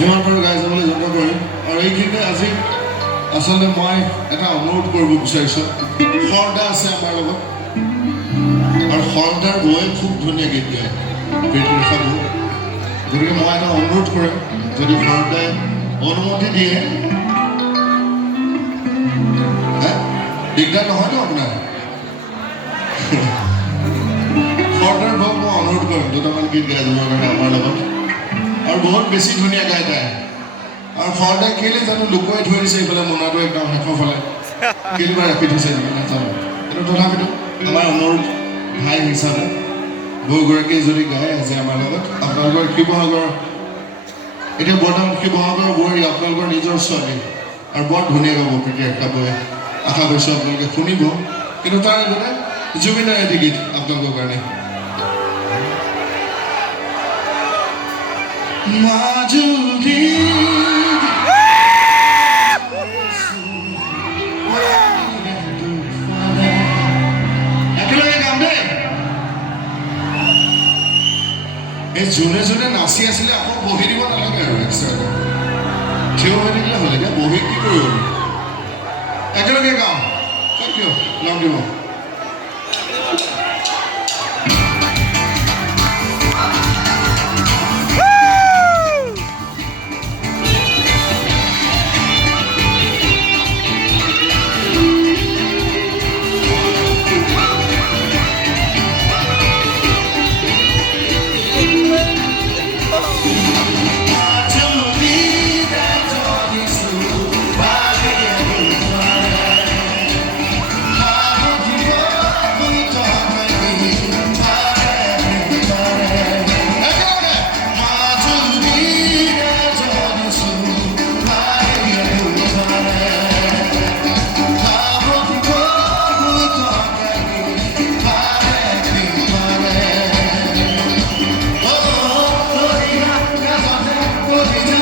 যিমান পাৰোঁ গাই যাবলৈ যত্ন কৰিম আৰু এইখিনিতে আজি আচলতে মই এটা অনুৰোধ কৰিব বিচাৰিছোঁ খৰ্দা আছে আমাৰ লগত আৰু খৰ্দাৰ বৌয়ে খুব ধুনীয়া গীত গায় প্ৰীতিৰেখা বৌ গতিকে মই এটা অনুৰোধ কৰিম যদি খৰ্দাই অনুমতি দিয়ে দিগদাৰ নহয়তো আপোনাৰ খৰ্দাৰ বৌক মই অনুৰোধ কৰিম দুটামান গীত গাই যাবৰ কাৰণে আমাৰ লগত আৰু বহুত বেছি ধুনীয়া গাই তাই আৰু খৰ্দাই কেলৈ জানো লুকুৱাই থৈ দিছে এইফালে মোনাটো একদম শেষৰ ফালে কেইবাৰ ৰাখি থৈছে নাজানো কিন্তু তথাপিতো আমাৰ অনুৰোধ ভাই হিচাপে বৌগৰাকীয়ে যদি গায় আজি আমাৰ লগত আপোনালোকৰ শিৱসাগৰ এতিয়া বৰ্তমান শিৱসাগৰৰ বোৱাৰী আপোনালোকৰ নিজৰ ছোৱালী আৰু বৰ ধুনীয়া গাব প্ৰীতিৰেখা বৌয়ে আশা কৰিছোঁ আপোনালোকে শুনিব কিন্তু তাৰ আগতে জুবিনৰ এটি গীত আপোনালোকৰ কাৰণে মাজুলী একেলগে গাম দেই এই যোনে যোনে নাচি আছিলে আকৌ বহি দিব নালাগে আৰু এক্সট্ৰাকে থিয় হৈ থাকিলে হ'ল এতিয়া বহি কি কৰিব একেলগে গাম কিয় লগ দিব What